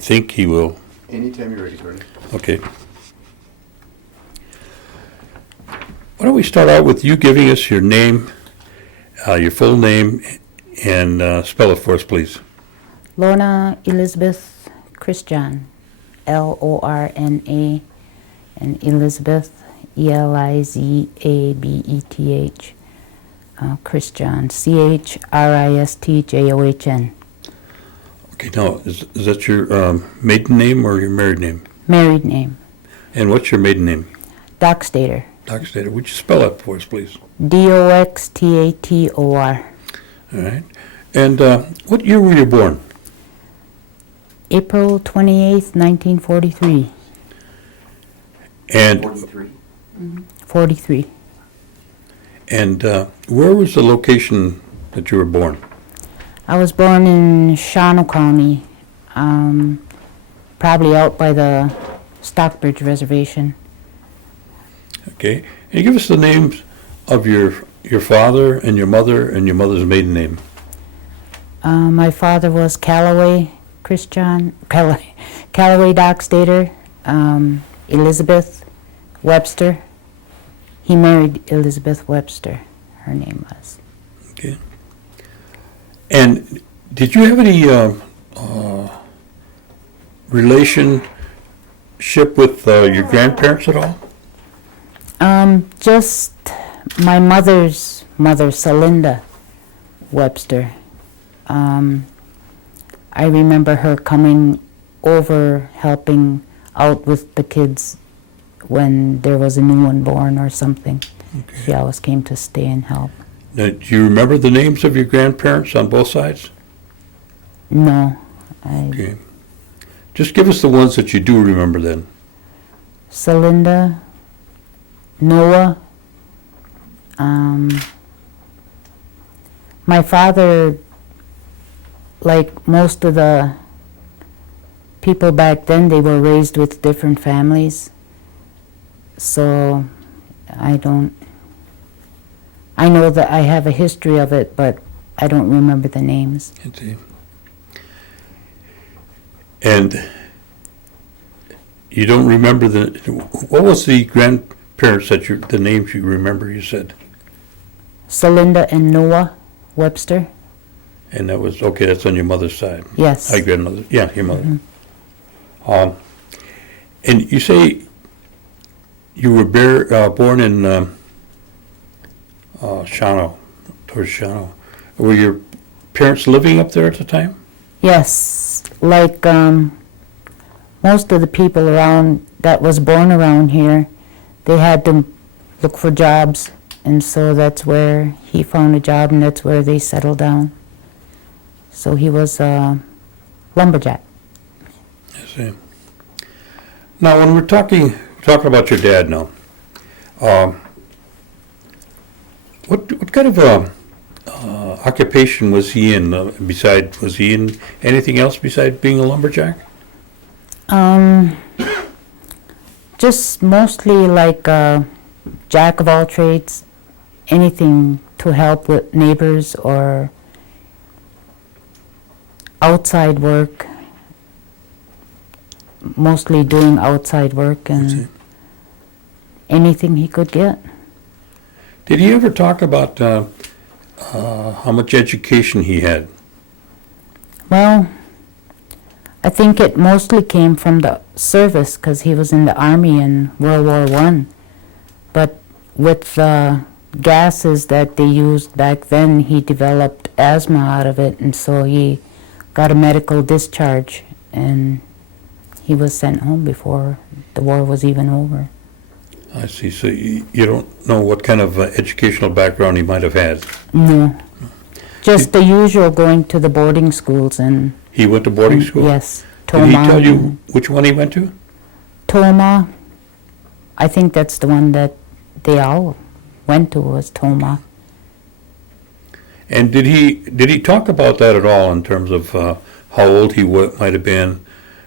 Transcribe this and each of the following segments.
think he will. Anytime you're ready, Bernie. Okay. Why don't we start out with you giving us your name, your full name, and spell it for us, please. Lorna Elizabeth Christjohn, Lorna, and Elizabeth, Elizabeth, Christjohn, Christjohn. Okay, now, is that your maiden name or your married name? Married name. And what's your maiden name? Dockstader. Dockstader. Would you spell that for us, please? Doxtator. All right. And what year were you born? April 28th, 1943. And 43. 43. And where was the location that you were born? I was born in Shawano County, probably out by the Stockbridge Reservation. Okay. Can you give us the names of your father and your mother's maiden name? My father was Callaway Christian, Callaway Dockstader, Elizabeth Webster. He married Elizabeth Webster, her name was. Okay. And did you have any relationship with your grandparents at all? Just my mother's mother, Celinda Webster. I remember her coming over, helping out with the kids when there was a new one born or something. Okay. She always came to stay and help. Now, do you remember the names of your grandparents on both sides? No. Okay. Just give us the ones that you do remember then. Celinda, Noah. My father, like most of the people back then, they were raised with different families. So I know that I have a history of it, but I don't remember the names. I see. And you don't remember what was the grandparents the names you remember you said? Celinda and Noah Webster. And that was, okay, that's on your mother's side. Yes. Hi, grandmother. Yeah, your mother. Mhm. And you say you were born in Shawano, towards Shawano. Were your parents living up there at the time? Yes, like most of the people around that was born around here, they had to look for jobs, and so that's where he found a job, and that's where they settled down. So he was a lumberjack. I see. Now, when we're talking about your dad now, what kind of occupation was he in? Was he in anything else besides being a lumberjack? Just mostly like jack of all trades, anything to help with neighbors or outside work. Mostly doing outside work and anything he could get. Did he ever talk about how much education he had? Well, I think it mostly came from the service because he was in the Army in World War I. But with the gases that they used back then, he developed asthma out of it, and so he got a medical discharge, and he was sent home before the war was even over. I see. So you don't know what kind of educational background he might have had? No. Just the usual, going to the boarding schools and... He went to boarding school? Yes. Did he tell you which one he went to? Toma. I think that's the one that they all went to, was Toma. And did he talk about that at all in terms of how old he might have been?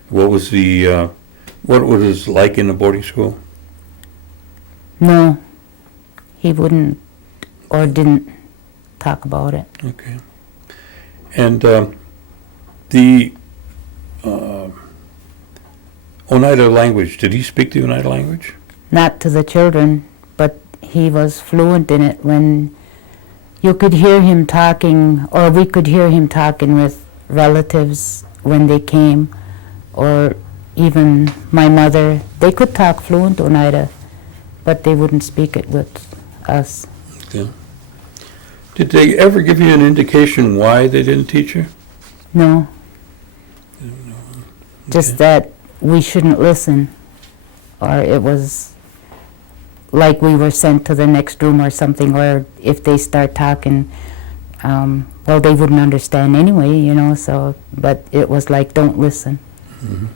What was it like in the boarding school? No, he wouldn't or didn't talk about it. Okay. And Oneida language, did he speak the Oneida language? Not to the children, but he was fluent in it. When you could hear him talking, or we could hear him talking with relatives when they came, or even my mother, they could talk fluent Oneida, but they wouldn't speak it with us. Okay. Did they ever give you an indication why they didn't teach you? No. Just that we shouldn't listen, or it was like we were sent to the next room or something, or if they start talking, well, they wouldn't understand anyway, you know, so, but it was like, don't listen. Mm-hmm.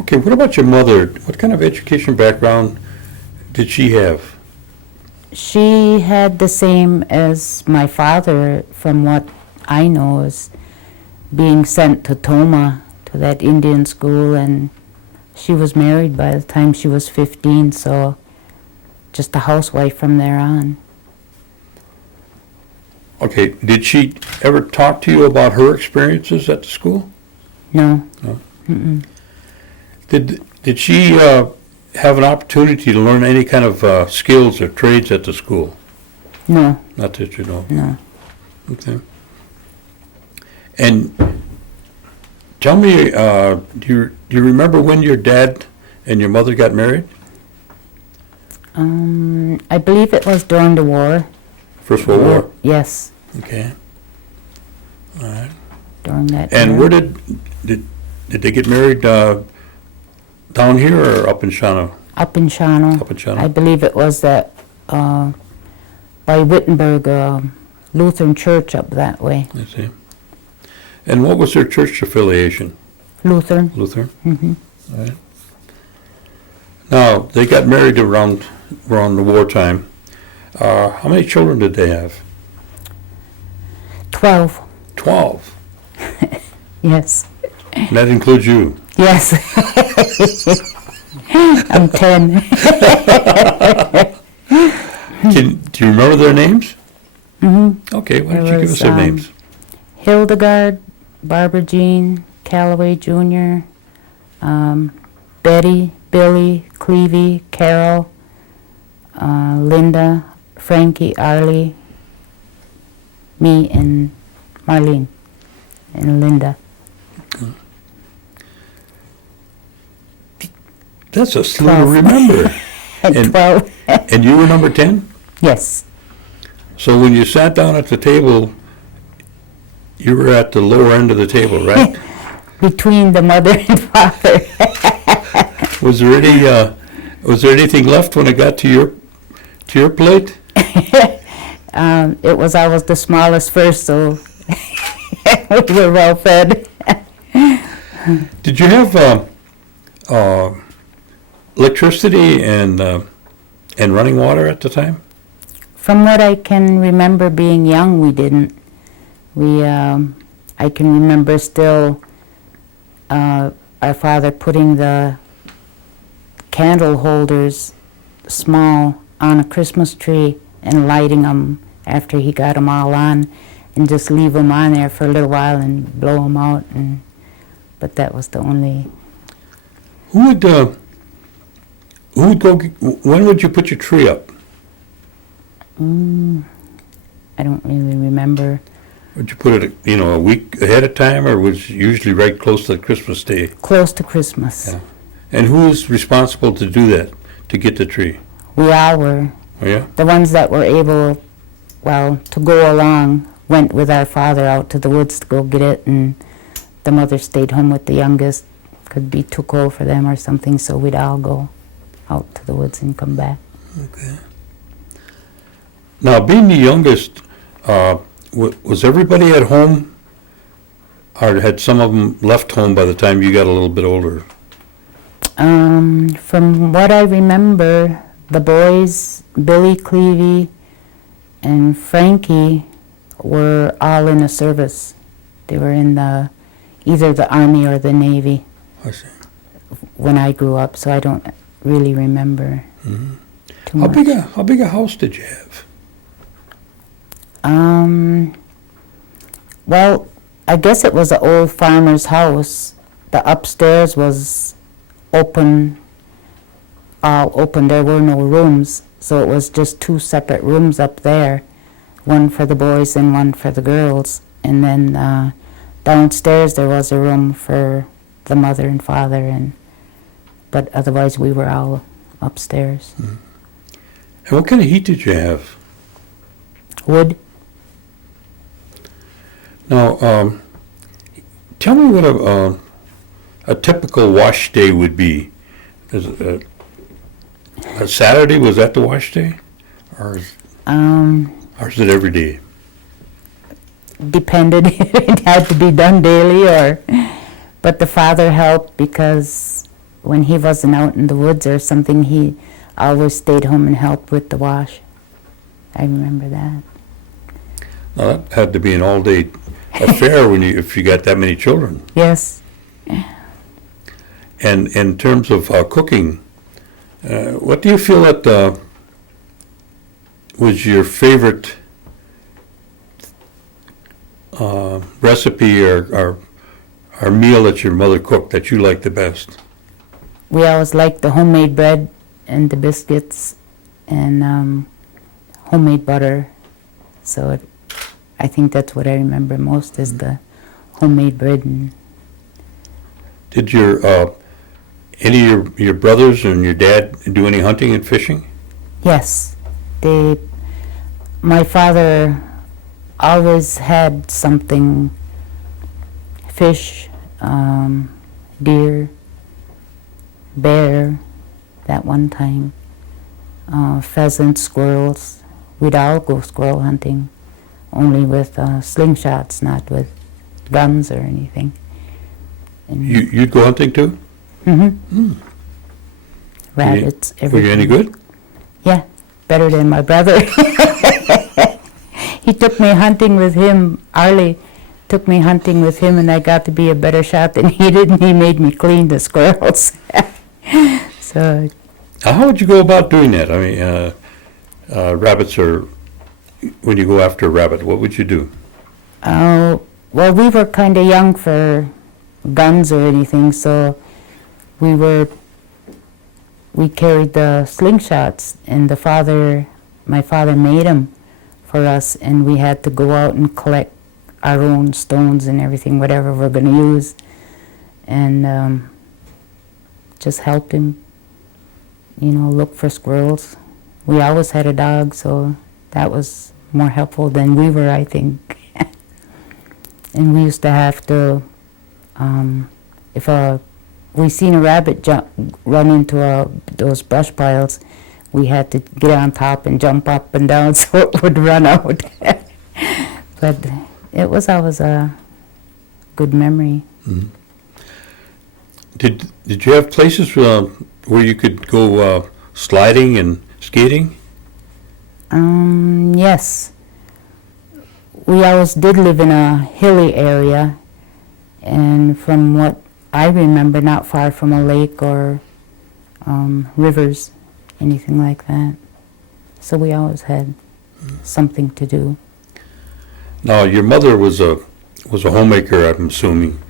Okay, what about your mother? What kind of education background did she have? She had the same as my father, from what I know, as being sent to Toma, to that Indian school, and she was married by the time she was 15, so just a housewife from there on. Okay, did she ever talk to you about her experiences at the school? No. No. Mm-mm. Did she have an opportunity to learn any kind of skills or trades at the school? No. Not that you know. No. Okay. And tell me, do you remember when your dad and your mother got married? I believe it was during the war. First World War? Yes, Okay. All right. during that And era. where did they get married, down here or up in Shawano? Up in Shawano. Up in I Shawano? believe it was that, by Wittenberg, Lutheran church up that way. I see. And what was their church affiliation? Lutheran. Lutheran? Mm-hmm. All right. Now, they got married around the wartime. How many children did they have? 12. 12. Yes. And that includes you. Yes. I'm 10. Do you remember their names? Mm-hmm. Okay, why don't There you give was, us their names? Hildegard, Barbara Jean, Callaway Jr., Betty, Billy, Clevie, Carol, Linda, Frankie, Arlie, me, and Marlene, and Linda. That's a slew to 12. remember. And And- 12. And you were number 10? Yes. So when you sat down at the table, you were at the lower end of the table, right? Between the mother and father. Was there anything left when it got to your plate? It was always the smallest first, so we were well fed. Did you have electricity and running water at the time? From what I can remember being young, we didn't. I can remember still our father putting the candle holders small on a Christmas tree and lighting them after he got them all on, and just leave them on there for a little while and blow them out. But that was the only. Who would go? When would you put your tree up? I don't really remember. Would you put it, a week ahead of time, or was it usually right close to Christmas Day? Close to Christmas. Yeah. And who was responsible to do that, to get the tree? We all were. Oh, yeah? The ones that were able, to go along, went with our father out to the woods to go get it, and the mother stayed home with the youngest. Could be too cold for them or something, so we'd all go out to the woods and come back. Okay. Now, being the youngest, was everybody at home, or had some of them left home by the time you got a little bit older? From what I remember, the boys, Billy, Clevie, and Frankie, were all in the service. They were in either the Army or the Navy I see. when I grew up, so I don't really remember too How much. how big a house did you have? Well, I guess it was an old farmer's house, the upstairs was open, all open. There were no rooms, so it was just 2 separate rooms up there, one for the boys and one for the girls. And then downstairs there was a room for the mother and father, but otherwise we were all upstairs. And what kind of heat did you have? Wood. Now, tell me what a typical wash day would be. Is it a Saturday, was that the wash day? Or is it every day? Depended. It had to be done daily, but the father helped because when he wasn't out in the woods or something, he always stayed home and helped with the wash. I remember that. Now, that had to be an all-day affair if you got that many children. Yes. And in terms of cooking, what do you feel that was your favorite recipe or meal that your mother cooked that you liked the best? We always liked the homemade bread and the biscuits and homemade butter. So I think that's what I remember most is the homemade bread. Did any of your brothers and your dad do any hunting and fishing? Yes. My father always had something, fish, deer, bear, that one time, pheasant, squirrels. We'd all go squirrel hunting, only with slingshots, not with guns or anything. And You'd go hunting too? Rabbits, Were everything. you any good? Yeah, better than my brother. He took me hunting with him. Arlie took me hunting with him, and I got to be a better shot than he did, and he made me clean the squirrels. So. How would you go about doing that? I mean, rabbits are, when you go after a rabbit, what would you do? Well, we were kind of young for guns or anything, so we carried the slingshots, and my father made them for us, and we had to go out and collect our own stones and everything, whatever we're going to use, and just helped him, look for squirrels. We always had a dog, so that was more helpful than we were, I think. And we used to have to, if we seen a rabbit run into those brush piles, we had to get on top and jump up and down so it would run out. But it was always a good memory. Mm-hmm. Did you have places where you could go sliding and skating? Yes. We always did live in a hilly area, and from what I remember, not far from a lake or rivers, anything like that. So we always had something to do. Now, your mother was a homemaker, I'm assuming,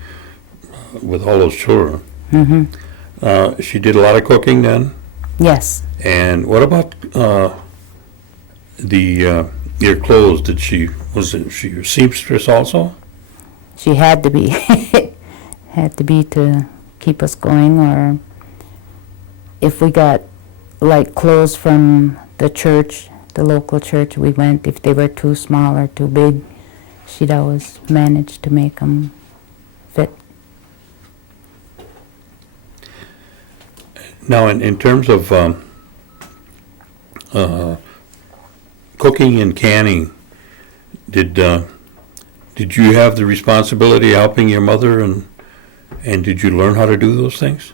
with all those children. Mm-hmm. She did a lot of cooking then? Yes. And what about your clothes? Was she a seamstress also? She had to be. Had to be to keep us going, or if we got like clothes from the church, the local church we went, if they were too small or too big, she'd always manage to make them fit. Now, in terms of cooking and canning, did you have the responsibility of helping your mother, and did you learn how to do those things?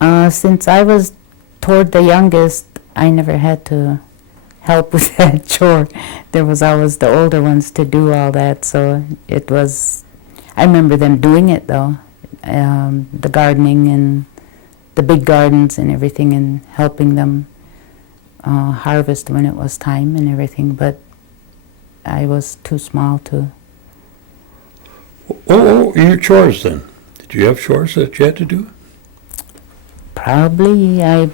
Since I was toward the youngest, I never had to help with that chore. There was always the older ones to do all that, so it was, I remember them doing it though, the gardening and the big gardens and everything, and helping them harvest when it was time and everything, but I was too small to. Oh, your chores then. Did you have chores that you had to do? Probably I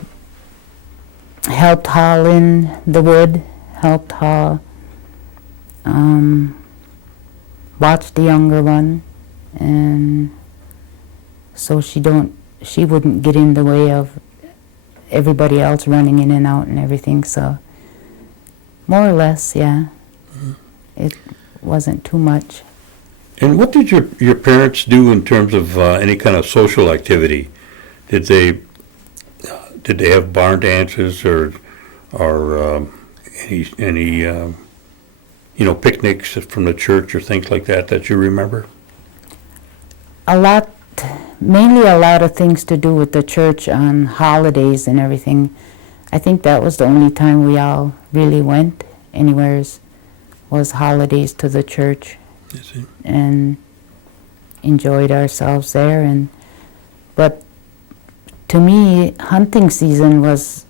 helped haul in the wood, helped haul, watched the younger one, and so she wouldn't get in the way of everybody else running in and out and everything, so more or less, yeah. It wasn't too much. And what did your parents do in terms of any kind of social activity? Did they have barn dances or any picnics from the church or things like that you remember? Mainly a lot of things to do with the church on holidays and everything. I think that was the only time we all really went anywheres, was holidays to the church. And enjoyed ourselves there. But to me, hunting season was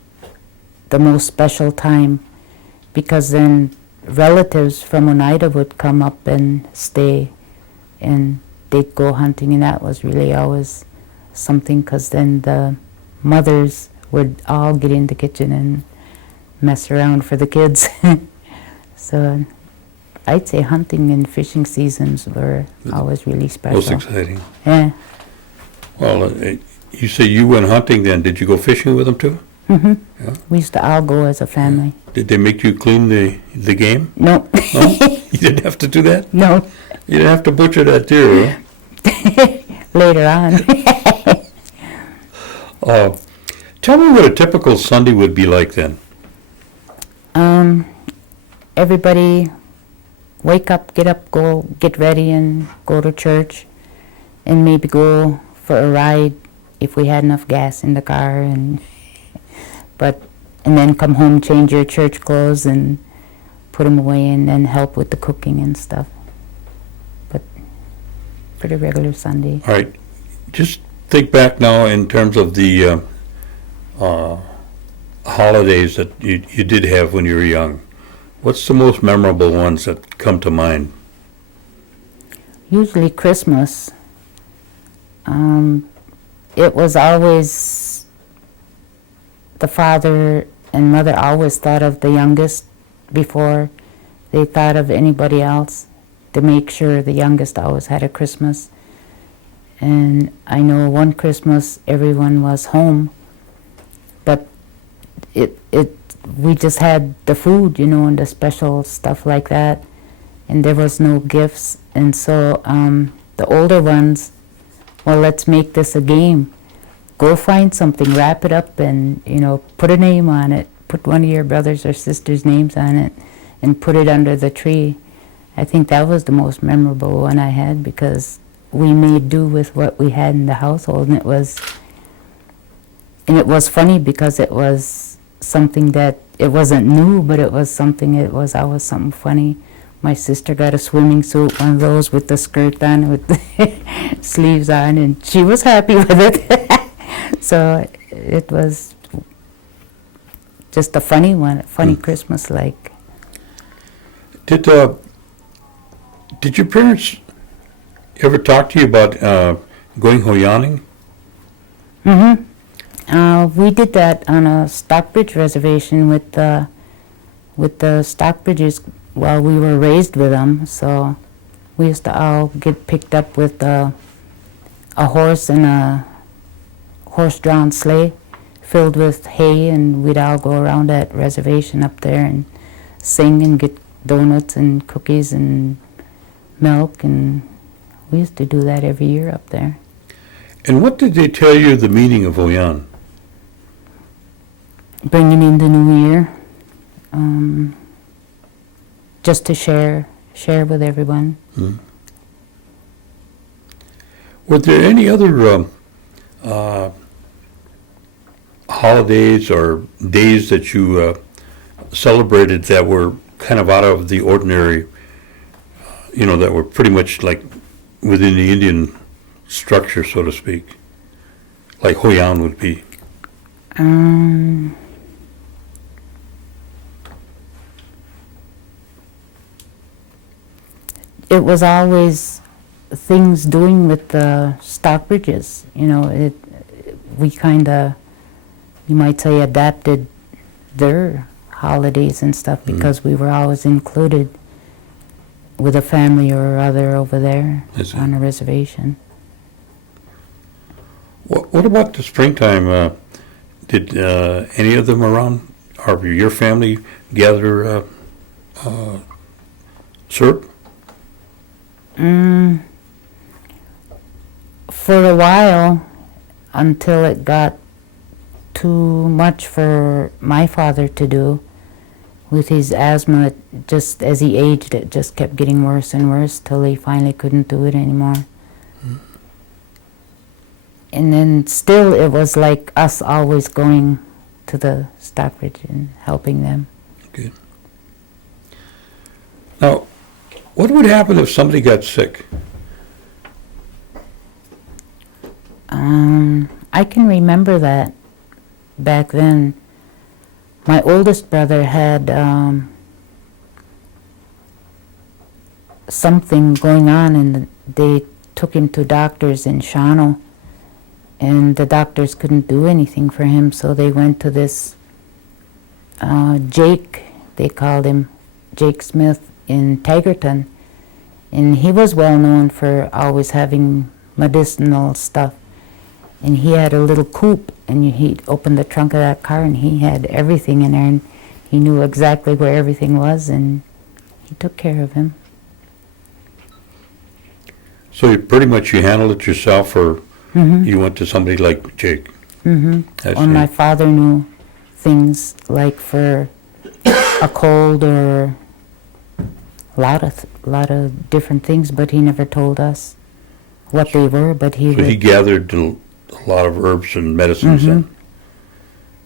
the most special time, because then relatives from Oneida would come up and stay, and they'd go hunting, and that was really always something, because then the mothers would all get in the kitchen and mess around for the kids. So I'd say hunting and fishing seasons were always really special. Most exciting. Yeah. Well, you say you went hunting then. Did you go fishing with them too? Mm-hmm. Yeah. We used to all go as a family. Did they make you clean the game? No. No? You didn't have to do that? No. You didn't have to butcher that deer, huh? Later on. Tell me what a typical Sunday would be like then. Everybody wake up, get up, go get ready and go to church, and maybe go for a ride if we had enough gas in the car, and then come home, change your church clothes and put them away, and then help with the cooking and stuff. But pretty regular Sunday. All right. Just think back now in terms of the holidays that you did have when you were young. What's the most memorable ones that come to mind? Usually Christmas. It was always, the father and mother always thought of the youngest before they thought of anybody else, to make sure the youngest always had a Christmas. And I know one Christmas everyone was home, but we just had the food, and the special stuff like that, and there was no gifts. And so the older ones, well, let's make this a game. Go find something, wrap it up, and put a name on it. Put one of your brothers or sisters' names on it, and put it under the tree. I think that was the most memorable one I had, because we made do with what we had in the household, and it was funny because it was something that, it wasn't new, but it was always something funny. My sister got a swimming suit, one of those with the skirt on, with the sleeves on, and she was happy with it. So it was just a funny one, funny Christmas like. Did your parents ever talk to you about going hoyaning? Mm-hmm. We did that on a Stockbridge reservation with the Stockbridges while we were raised with them. So we used to all get picked up with a horse and a horse-drawn sleigh filled with hay, and we'd all go around that reservation up there and sing and get donuts and cookies and milk, and we used to do that every year up there. And what did they tell you the meaning of Hoyan? Bringing in the new year, just to share with everyone. Hmm. Were there any other holidays or days that you celebrated that were kind of out of the ordinary, that were pretty much like within the Indian structure, so to speak, like Hoyan would be? It was always things doing with the Stockbridges. You know, we kind of, you might say, adapted their holidays and stuff because we were always included with a family or other over there on a reservation. What about the springtime? Did any of them around, or your family, gather syrup? For a while, until it got too much for my father to do. With his asthma, just as he aged, it just kept getting worse and worse till he finally couldn't do it anymore. And then still it was like us always going to the Stockbridge and helping them. Good. Now, what would happen if somebody got sick? I can remember that back then. My oldest brother had something going on, and they took him to doctors in Shawano, and the doctors couldn't do anything for him, so they went to this Jake, they called him, Jake Smith in Tagerton, and he was well known for always having medicinal stuff. And he had a little coupe, and he'd open the trunk of that car, and he had everything in there, and he knew exactly where everything was, and he took care of him. So you pretty much you handled it yourself, or you went to somebody like Jake? Or my father knew things like for a cold or a lot of different things, but he never told us what they were. But he So he gathered a lot of herbs and medicines, then,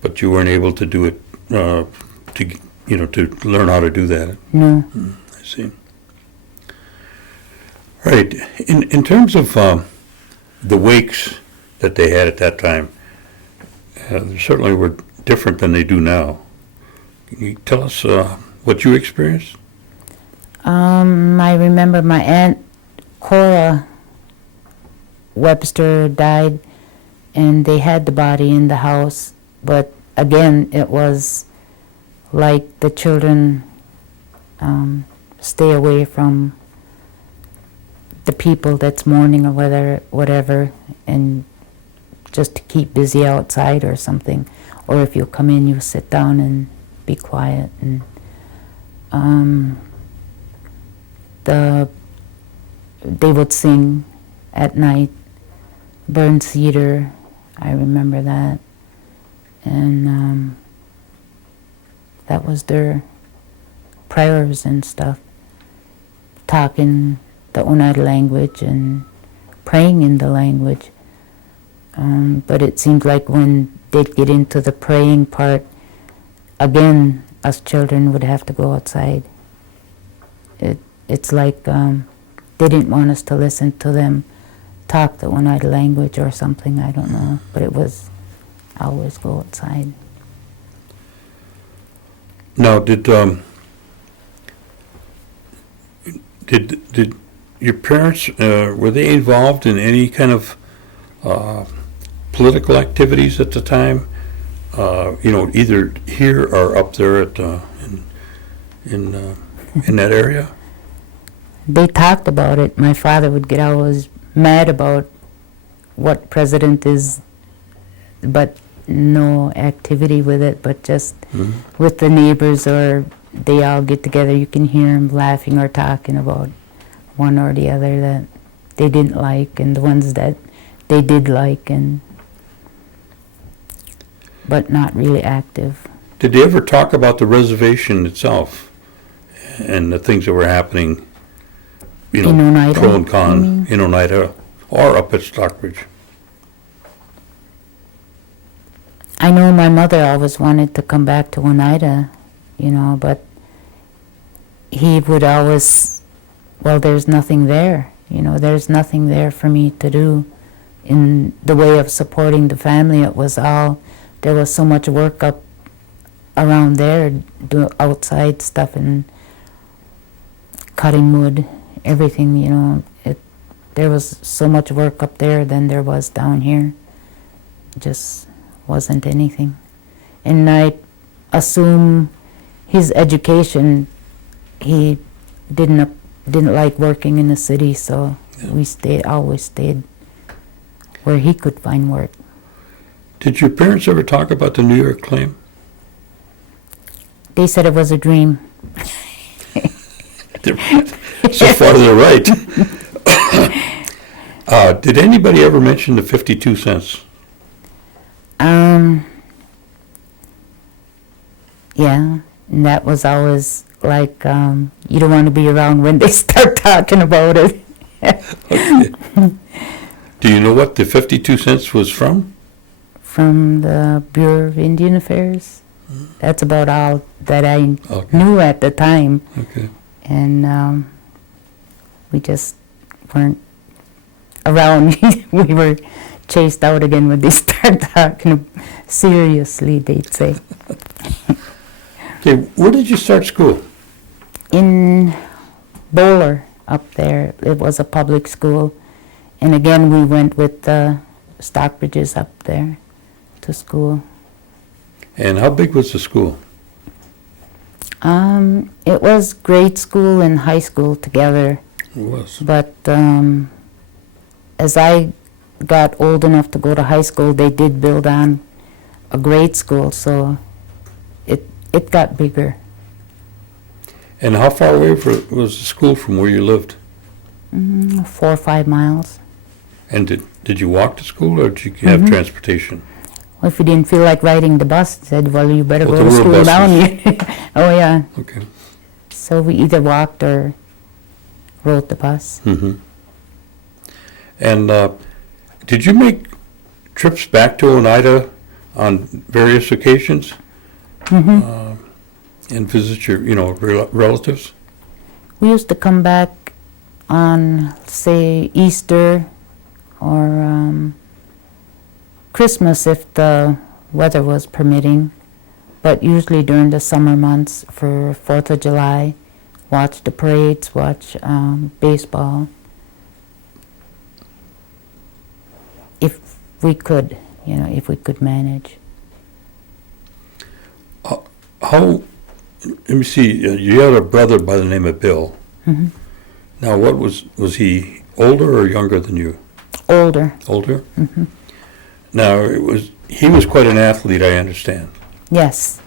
but you weren't able to do it to learn how to do that. No. I see. Right. In terms of the wakes that they had at that time, they certainly were different than they do now. Can you tell us what you experienced? I remember my aunt Cora Webster died, and they had the body in the house, but again, it was like the children stay away from the people that's mourning or whatever, and just to keep busy outside or something. Or if you come in, you sit down and be quiet. And they would sing at night, burn cedar, I remember that. And that was their prayers and stuff, talking the Oneida language and praying in the language. But it seemed like when they'd get into the praying part, again, us children would have to go outside. It's like they didn't want us to listen to them talk the Oneida language or something, I don't know. But it was always go outside. Now, did your parents, were they involved in any kind of political activities at the time? Either here or up there at in that area? They talked about it. My father would get always mad about what president is, but no activity with it, but just with the neighbors, or they all get together, you can hear them laughing or talking about one or the other that they didn't like, and the ones that they did like, but not really active. Did they ever talk about the reservation itself and the things that were happening, In Oneida, pro and you con, mean? in Oneida or up at Stockbridge? I know my mother always wanted to come back to Oneida, but he would always, well, there's nothing there. There's nothing there for me to do in the way of supporting the family. It was all, there was so much work up around there, do outside stuff and cutting wood, everything, there was so much work up there than there was down here. Just wasn't anything. And I assume his education, he didn't like working in the city, so we always stayed where he could find work. Did your parents ever talk about the New York claim? They said it was a dream. So far, they're right. Did anybody ever mention the 52 cents? Yeah, and that was always like, you don't want to be around when they start talking about it. Okay. Do you know what the 52 cents was from? From the Bureau of Indian Affairs. That's about all that I knew at the time. Okay. And we just weren't around. We were chased out again when they start talking seriously, they'd say. Okay, where did you start school? In Bowler up there. It was a public school. And again, we went with the Stockbridges up there to school. And how big was the school? It was grade school and high school together. It was. But as I got old enough to go to high school, they did build on a grade school, so it got bigger. And how far away was the school from where you lived? 4 or 5 miles. And did you walk to school, or did you have transportation? Well, if you didn't feel like riding the bus, they said, well, you better Well, go to there were school down buses. here. Oh, yeah. Okay. So we either walked or rode the bus. Mm-hmm. And did you make trips back to Oneida on various occasions? And visit your, relatives? We used to come back on, say, Easter or Christmas if the weather was permitting, but usually during the summer months for 4th of July, watch the parades, watch baseball. If we could, if we could manage. Let me see, you had a brother by the name of Bill. Mm-hmm. Now, was he older or younger than you? Older. Older? Mm-hmm. Now, he was quite an athlete, I understand. Yes.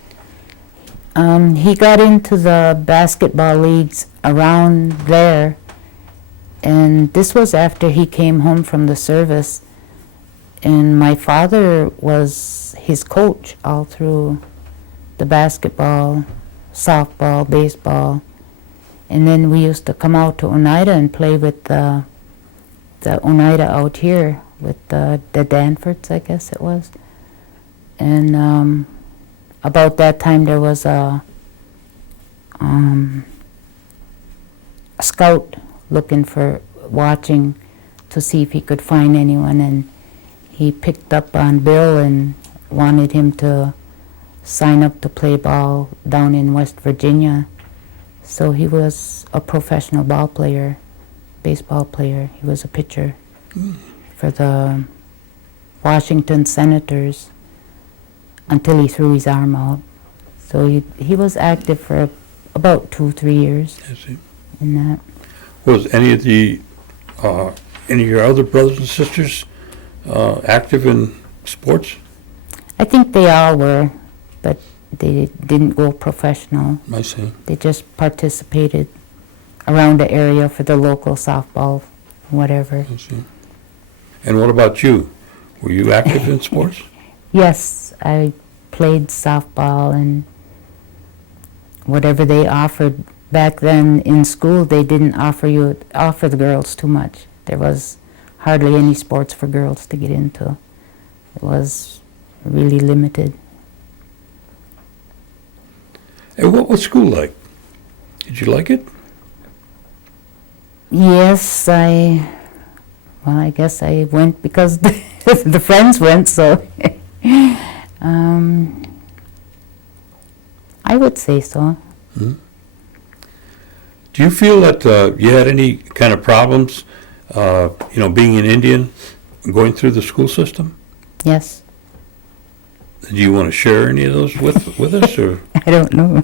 He got into the basketball leagues around there, and this was after he came home from the service, and my father was his coach all through the basketball, softball, baseball, and then we used to come out to Oneida and play with the Oneida out here with the Danfords, I guess it was. And about that time there was a scout watching to see if he could find anyone, and he picked up on Bill and wanted him to sign up to play ball down in West Virginia. So he was a professional baseball player. He was a pitcher for the Washington Senators until he threw his arm out. So he was active for about 2-3 years I see. in that. Was any of your other brothers and sisters active in sports? I think they all were, but they didn't go professional. I see. They just participated around the area for the local softball, whatever. I see. And what about you? Were you active in sports? Yes, I played softball and whatever they offered. Back then in school, they didn't offer the girls too much. There was hardly any sports for girls to get into. It was really limited. And what was school like? Did you like it? Yes, I guess I went because the friends went, so I would say so. Mm-hmm. Do you feel that you had any kind of problems being an Indian, going through the school system? Yes. Do you want to share any of those with us, or? I don't know.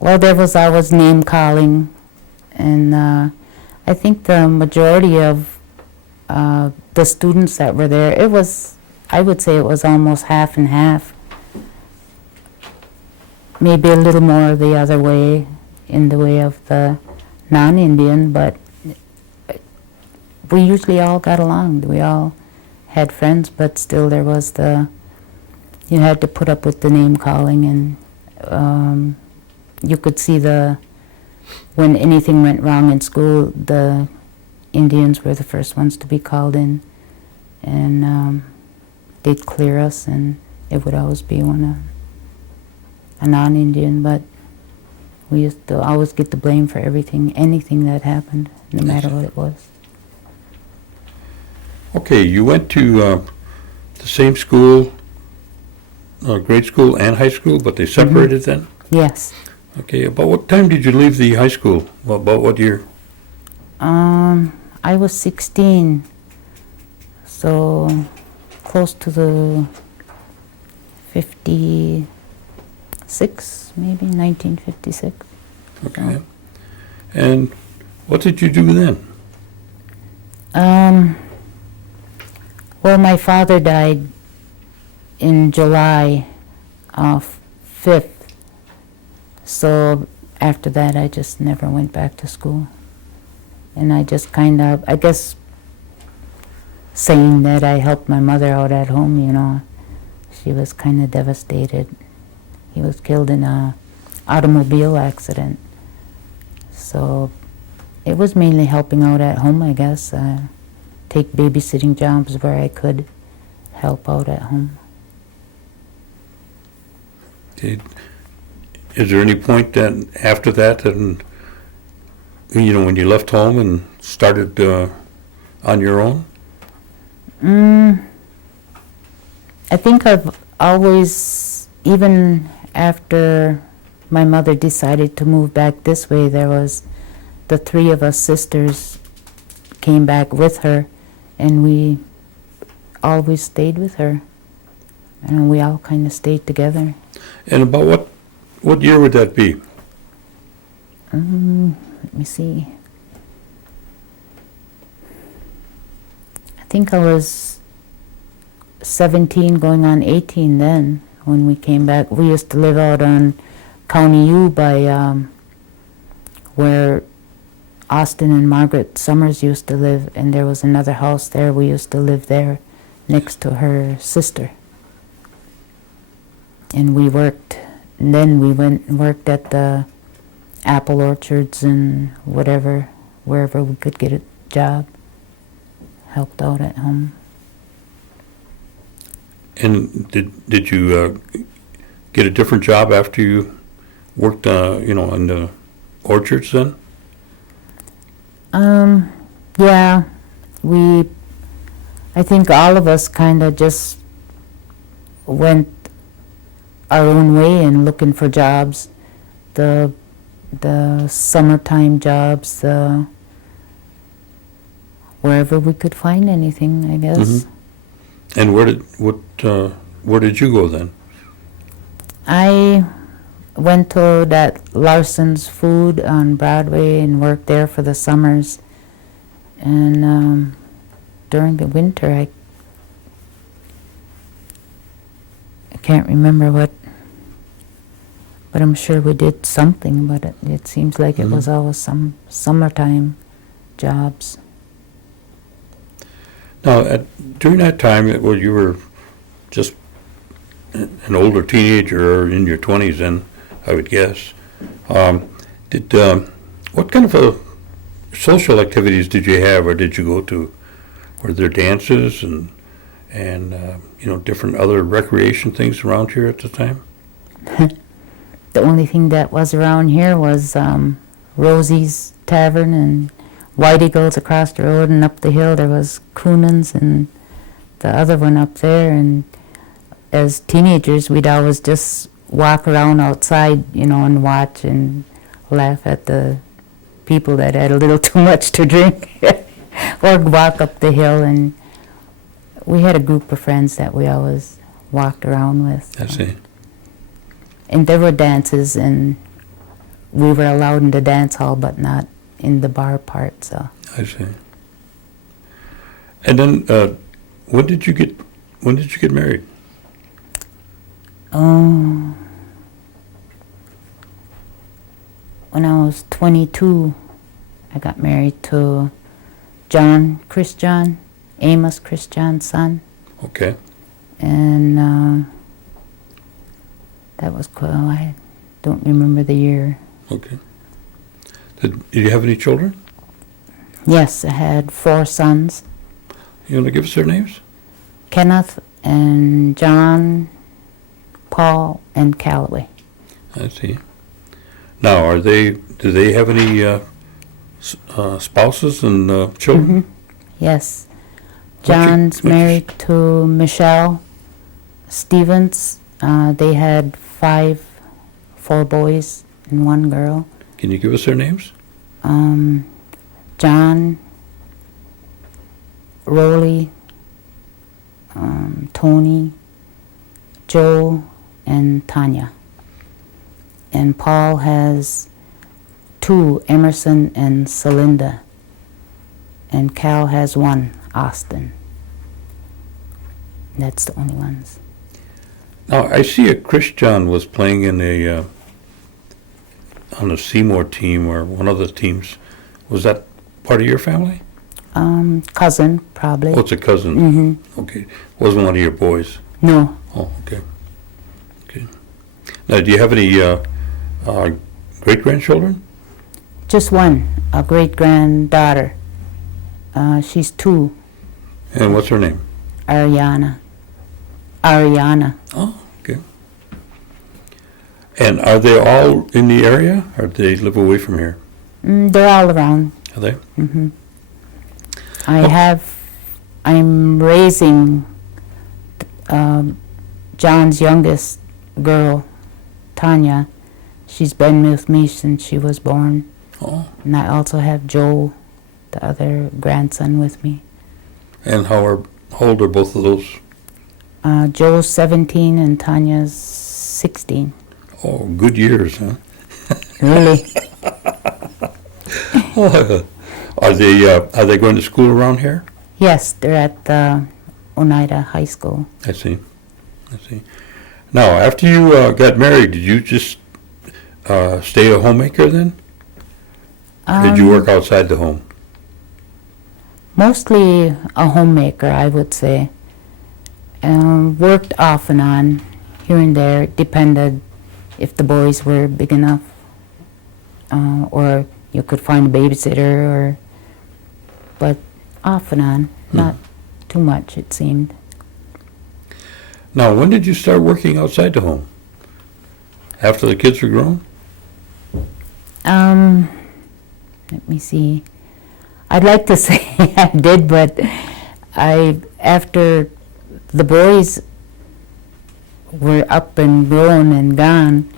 Well, there was always name calling, and I think the majority of the students that were there, I would say it was almost half and half. Maybe a little more the other way, in the way of the non-Indian, but we usually all got along. We all had friends, but still there was you had to put up with the name calling, and you could see when anything went wrong in school, the Indians were the first ones to be called in, and they'd clear us, and it would always be a non-Indian, but we used to always get the blame for anything that happened, no matter what it was. Okay, you went to the same school, grade school and high school, but they separated then? Yes. Okay, about what time did you leave the high school? About what year? I was 16, so close to the 56, maybe 1956. Okay. And what did you do then? Well, my father died in July of 5th, so after that I just never went back to school. And I just kind of, I guess, saying that I helped my mother out at home, she was kind of devastated. He was killed in a automobile accident. So it was mainly helping out at home, I guess. Take babysitting jobs where I could help out at home. Is there any point then after that, and when you left home and started on your own? I think I've always, even after my mother decided to move back this way, there was the three of us sisters came back with her, and we always stayed with her. And we all kind of stayed together. And about what year would that be? Let me see. I think I was 17 going on 18 then when we came back. We used to live out on County U by where Austin and Margaret Summers used to live, and there was another house there. We used to live there next to her sister. And we worked, and then we went and worked at the apple orchards and wherever we could get a job. Helped out at home. And did you get a different job after you worked, in the orchards then? Yeah, I think all of us kind of just went our own way in looking for jobs. The summertime jobs, wherever we could find anything, I guess. Mm-hmm. And where did you go then? I went to that Larson's Food on Broadway and worked there for the summers. And during the winter, I can't remember what, but I'm sure we did something, but it seems like it was always some summertime jobs. Now, during that time, well, you were just an older teenager or in your 20s then, I would guess. What kind of social activities did you have, or did you go to? Were there dances and different other recreation things around here at the time? The only thing that was around here was Rosie's Tavern and White Eagles across the road, and up the hill there was Coonan's and the other one up there. And as teenagers, we'd always just walk around outside, and watch and laugh at the people that had a little too much to drink or walk up the hill. And we had a group of friends that we always walked around with. I see. And there were dances, and we were allowed in the dance hall, but not in the bar part. So I see. And then, when did you get married? when I was 22, I got married to John Christjohn, Amos Christjohn's son. Okay. And that was cool. I don't remember the year. Okay. Did you have any children? Yes, I had 4 sons. You want to give us their names? Kenneth and John, Paul, and Calloway. I see. Now, do they have any spouses and children? Mm-hmm. Yes. What's your- John's what's your- married to Michelle Stevens. They had 4 boys and 1 girl. Can you give us their names? John, Rolly, Tony, Joe, and Tanya. And Paul has 2, Emerson and Celinda. And Cal has 1, Austin. That's the only ones. Now, I see a Christian was playing in on the Seymour team or one of the teams. Was that part of your family? Cousin, probably. Oh, it's a cousin. Mm-hmm. Okay. Wasn't one of your boys? No, Oh, okay. Okay. Now, do you have any great-grandchildren? just 1, a great-granddaughter. She's 2, And what's her name? Ariana. Oh, okay. And are they all in the area, or do they live away from here? They're all around. Are they? Hmm. Oh. I'm raising John's youngest girl, Tanya. She's been with me since she was born. Oh. And I also have Joe, the other grandson, with me. And how old are both of those? Joe's 17 and Tanya's 16. Oh, good years, huh? Really? Are they going to school around here? Yes, they're at Oneida High School. I see. Now, after you got married, did you just stay a homemaker then? Or did you work outside the home? Mostly a homemaker, I would say. Worked off and on, here and there. It depended if the boys were big enough, or you could find a babysitter, but off and on, not too much, it seemed. Now, when did you start working outside the home? After the kids were grown? Let me see. I'd like to say I did, but after the boys were up and grown and gone,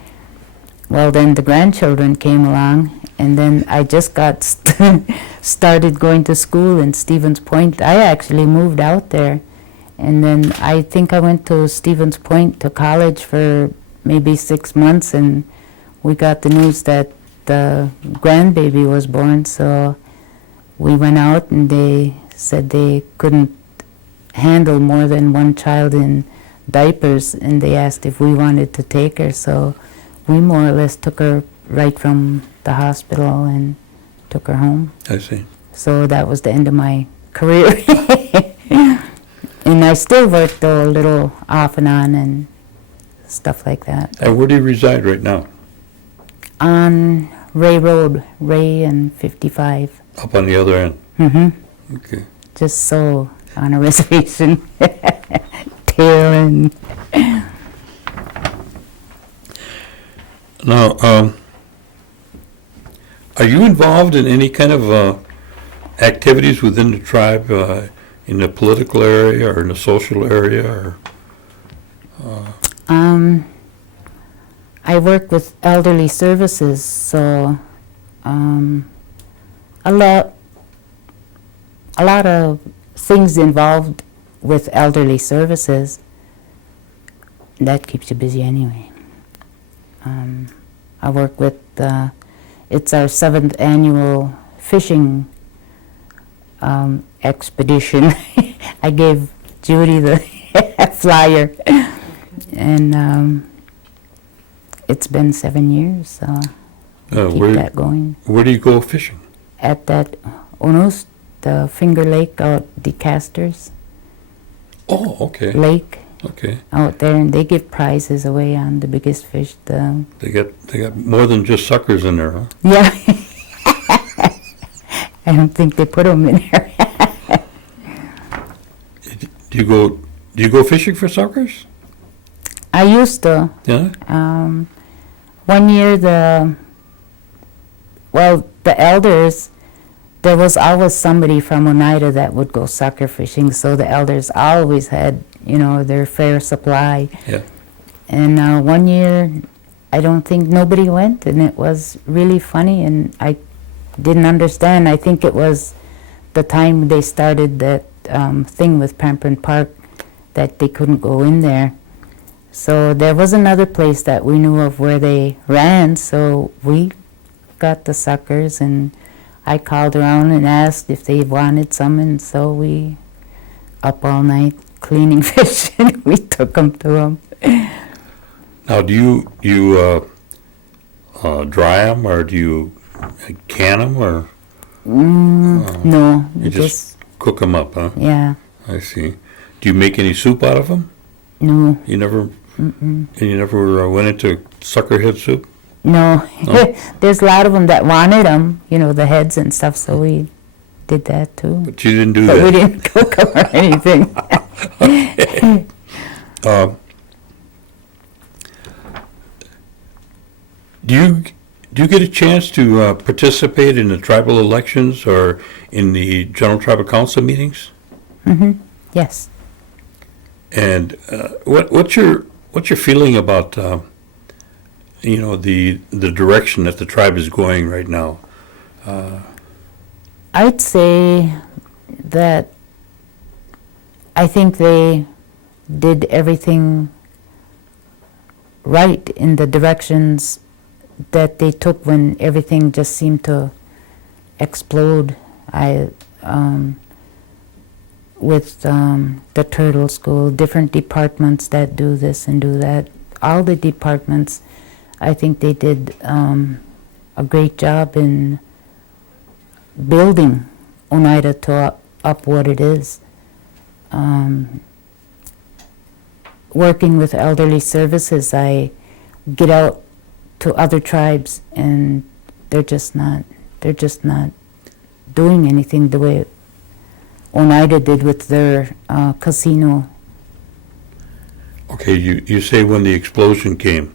well, then the grandchildren came along, and then I just got started going to school in Stevens Point. I actually moved out there, and then I think I went to Stevens Point to college for maybe 6 months, and we got the news that the grandbaby was born, so we went out, and they said they couldn't handle more than 1 child in diapers, and they asked if we wanted to take her, so we more or less took her right from the hospital and took her home. I see. So that was the end of my career. And I still work though a little off and on and stuff like that. And where do you reside right now? On Ray Road, Ray and 55. Up on the other end? Mm-hmm. Okay. Just so on a reservation. Tail. Now, are you involved in any kind of activities within the tribe, in the political area or in the social area? Or I work with elderly services, so a lot of things involved with elderly services. That keeps you busy anyway. I work with, it's our 7th annual fishing expedition. I gave Judy the flyer, and it's been 7 years, so keep that going. Where do you go fishing? At that Onos, the Finger Lake out DeCasters Oh, okay. Lake Okay. out there, and they give prizes away on the biggest fish. They got more than just suckers in there, huh? Yeah. I don't think they put them in there. Do you go fishing for suckers? I used to. Yeah. 1 year, the elders, there was always somebody from Oneida that would go sucker fishing, so the elders always had, their fair supply. Yeah. And 1 year, I don't think nobody went, and it was really funny, and I didn't understand. I think it was the time they started that thing with Pamperin Park that they couldn't go in there. So there was another place that we knew of where they ran, so we got the suckers, and I called around and asked if they wanted some, and so we up all night cleaning fish, and we took them to them. Now, do you dry them, or do you can them, or No, you just cook them up, huh? yeah, I see. Do you make any soup out of them? no, You never. And you never went into suckerhead soup? no. No? There's a lot of them that wanted them, the heads and stuff, so we did that too. But you didn't do But that. we didn't cook them or anything. Do you get a chance to participate in the tribal elections or in the general tribal council meetings? Yes. And what's your feeling about the direction that the tribe is going right now? I'd say that I think they did everything right in the directions that they took when everything just seemed to explode. With the turtle school, different departments that do this and do that. All the departments, I think they did a great job in building Oneida to up what it is. Working with elderly services, I get out to other tribes, and they're just not doing anything the way Oneida did with their casino. Okay, you say when the explosion came.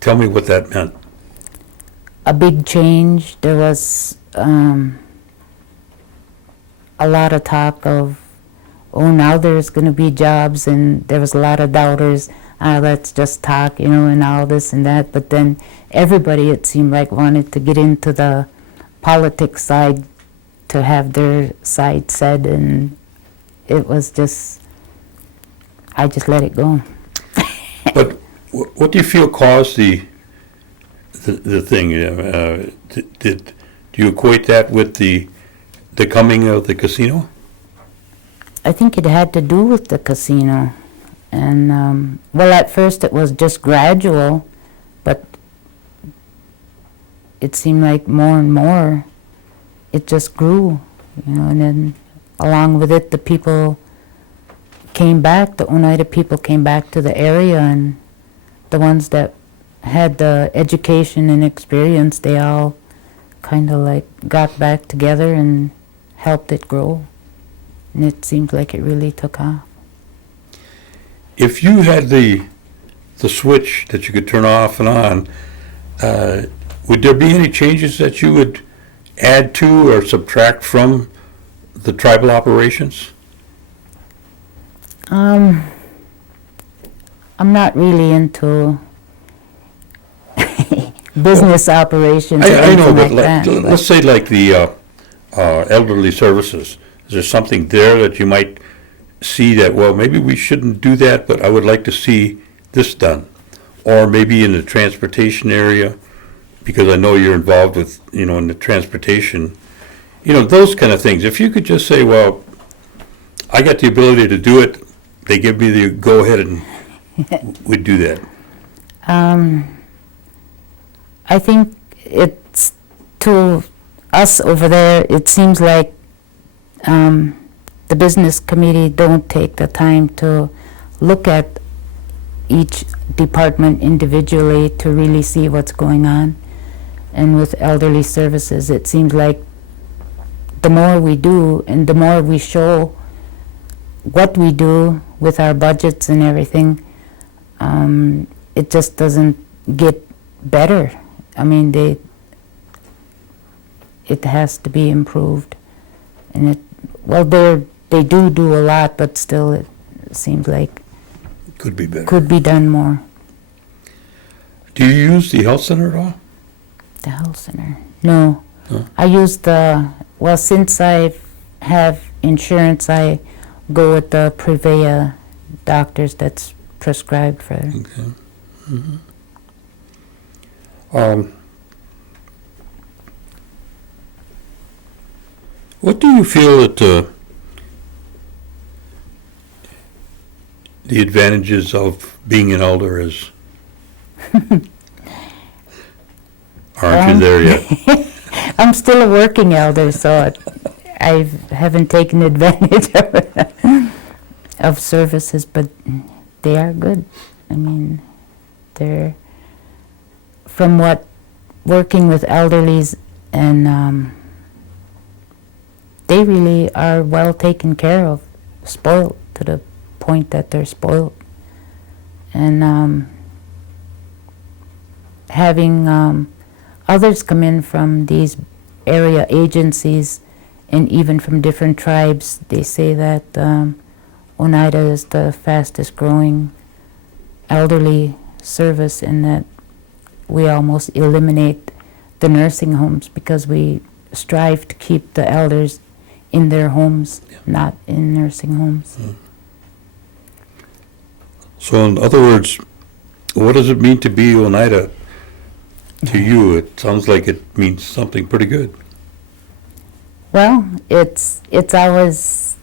Tell me what that meant. A big change. There was a lot of talk of, now there's going to be jobs, and there was a lot of doubters. Let's just talk, and all this and that. But then everybody, it seemed like, wanted to get into the politics side to have their side said, and it was just, I just let it go. But what do you feel caused the thing? Do you equate that with the coming of the casino? I think it had to do with the casino. And, at first it was just gradual, but it seemed like more and more it just grew, and then along with it the people came back, the Oneida people came back to the area, and the ones that had the education and experience, they all kind of like got back together and helped it grow. And it seems like it really took off. If you had the switch that you could turn off and on, would there be any changes that you would add to or subtract from the tribal operations? I'm not really into business operations or I know, anything but like that. let's say like the elderly services? Is there something there that you might see that, well, maybe we shouldn't do that, but I would like to see this done? Or maybe in the transportation area, because I know you're involved with, in the transportation, those kind of things. If you could just say, well, I got the ability to do it, they give me the go-ahead and we'd do that. I think it's, to us over there, it seems like the business committee don't take the time to look at each department individually to really see what's going on. And with elderly services, it seems like the more we do and the more we show what we do with our budgets and everything, it just doesn't get better. I mean, it has to be improved. And they do a lot, but still it seems like Could be better. could be done more. Do you use the health center at all? The health center? No. Huh? I use since I have insurance, I go with the Prevea doctors that's prescribed for. Okay. Mm-hmm. What do you feel that the advantages of being an elder is? Aren't you there yet? I'm still a working elder, so I haven't taken advantage of services, but they are good. I mean, they're, from what working with elderlies, and they really are well taken care of, spoiled to the point that they're spoiled. And having others come in from these area agencies and even from different tribes, they say that Oneida is the fastest growing elderly service, and that we almost eliminate the nursing homes because we strive to keep the elders in their homes, not in nursing homes. So in other words, what does it mean to be Oneida to you? It sounds like it means something pretty good. Well, it's always,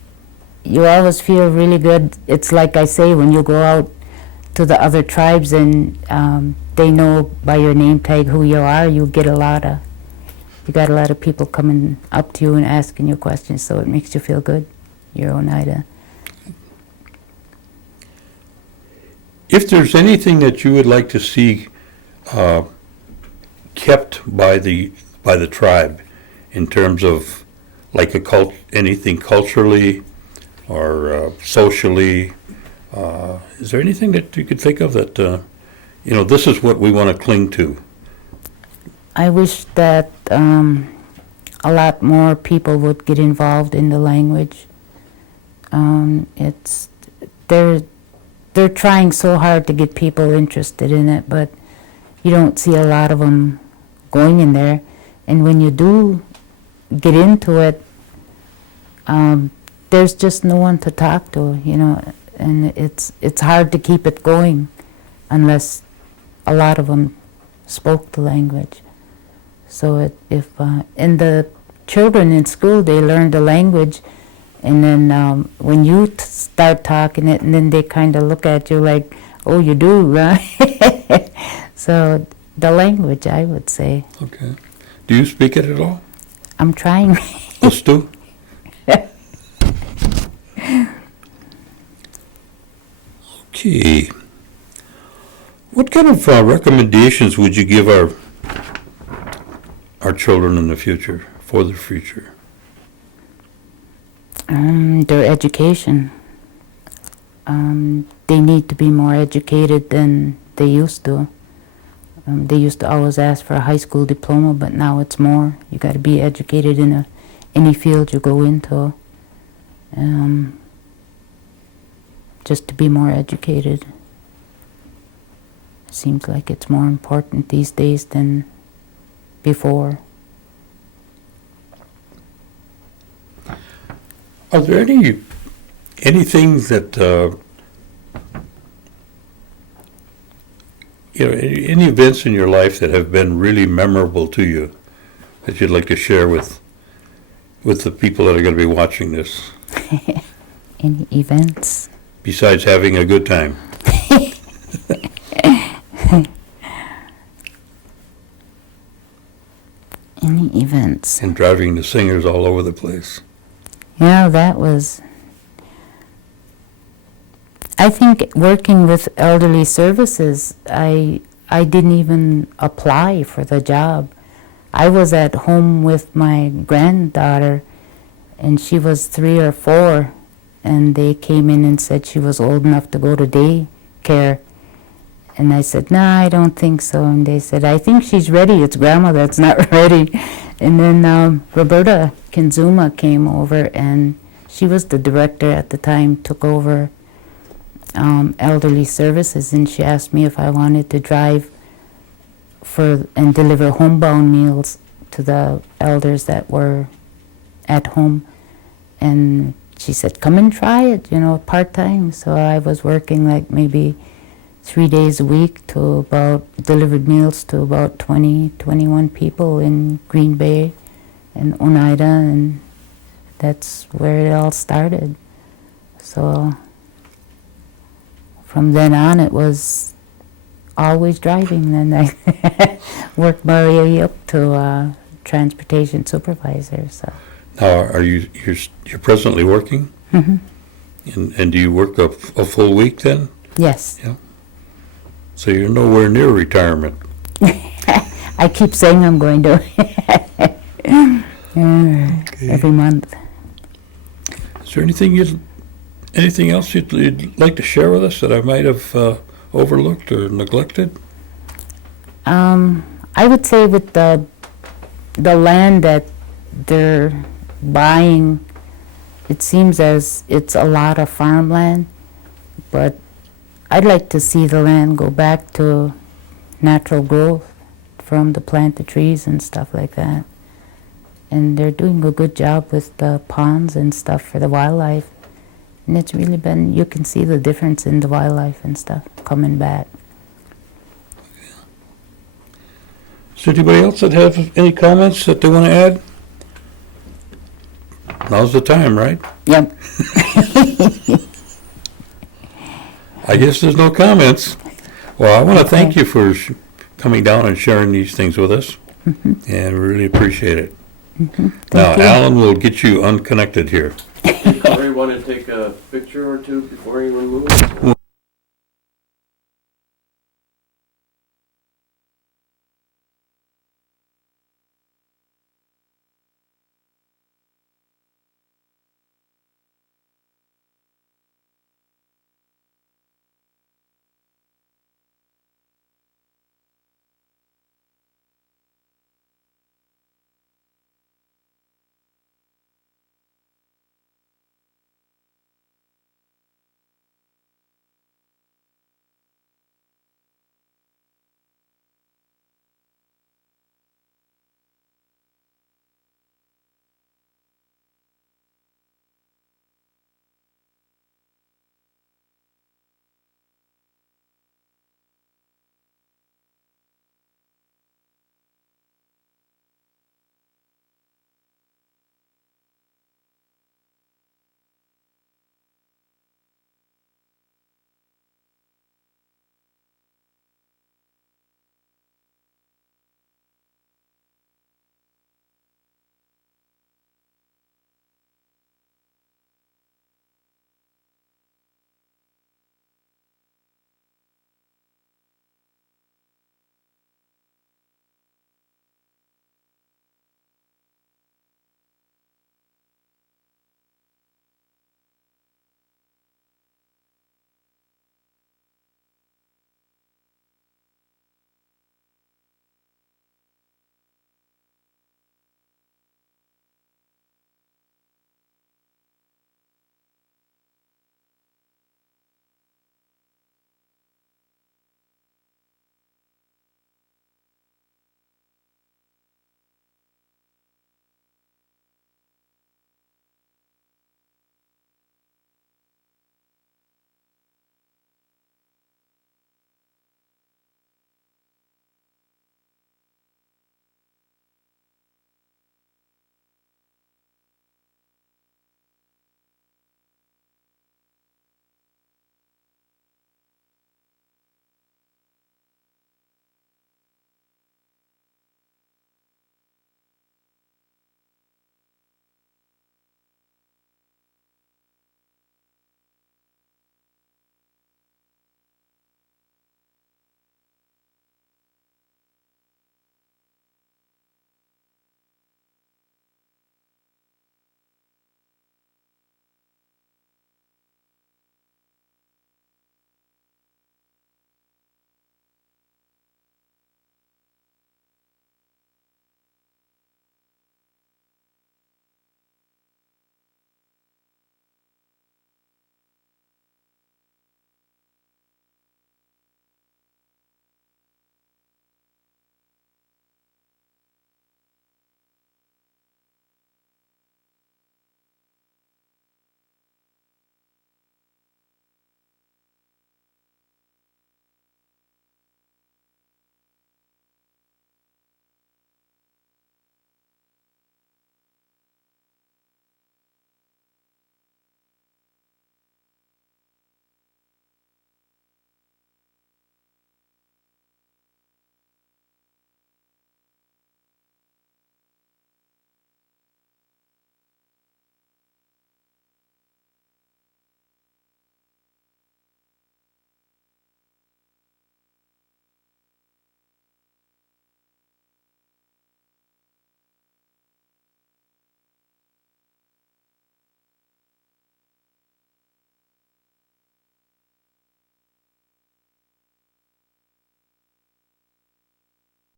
you always feel really good. It's like I say, when you go out to the other tribes and they know by your name tag who you are, you got a lot of people coming up to you and asking you questions, so it makes you feel good. You're Oneida. If there's anything that you would like to see kept by the tribe in terms of like anything culturally or socially, is there anything that you could think of that this is what we want to cling to? I wish that a lot more people would get involved in the language. They're trying so hard to get people interested in it, but you don't see a lot of them going in there. And when you do get into it, there's just no one to talk to, and it's hard to keep it going unless a lot of them spoke the language. So and the children in school, they learn the language, and then when you start talking it, and then they kind of look at you like, oh, you do, right? So the language, I would say. Okay. Do you speak it at all? I'm trying. Us too? Okay. What kind of recommendations would you give our children in the future, for the future? Their education. They need to be more educated than they used to. They used to always ask for a high school diploma, but now it's more. You got to be educated in any field you go into. Just to be more educated. Seems like it's more important these days than before. Are there anything that, any events in your life that have been really memorable to you that you'd like to share with the people that are going to be watching this, Any events? besides having a good time? Any events? And driving the singers all over the place. Yeah, that was. I think working with elderly services, I didn't even apply for the job. I was at home with my granddaughter, and she was 3 or 4, and they came in and said she was old enough to go to daycare. And I said, "No, I don't think so." And they said, "I think she's ready. It's Grandma that's not ready." And then Roberta Kinzuma came over, and she was the director at the time, took over elderly services, and she asked me if I wanted to drive and deliver homebound meals to the elders that were at home. And she said, "Come and try it, part-time." So I was working like maybe 3 days a week to delivered meals to about 20, 21 people in Green Bay and Oneida, and that's where it all started. So from then on, it was always driving. Then I worked my way up to transportation supervisor. So. Now, you're presently working? Mm-hmm. And do you work a full week then? Yes. Yeah. So you're nowhere near retirement. I keep saying I'm going to. Every month. Is there anything else you'd like to share with us that I might have overlooked or neglected? I would say with the land that they're buying, it seems as it's a lot of farmland, but I'd like to see the land go back to natural growth from the planted trees and stuff like that. And they're doing a good job with the ponds and stuff for the wildlife. And it's really been, you can see the difference in the wildlife and stuff coming back. Is there anybody else that have any comments that they want to add? Now's the time, right? Yep. I guess there's no comments. Well, I want to thank you for coming down and sharing these things with us, and we really appreciate it. Now, you. Alan will get you unconnected here. Corey, want to take a picture or two before anyone moves?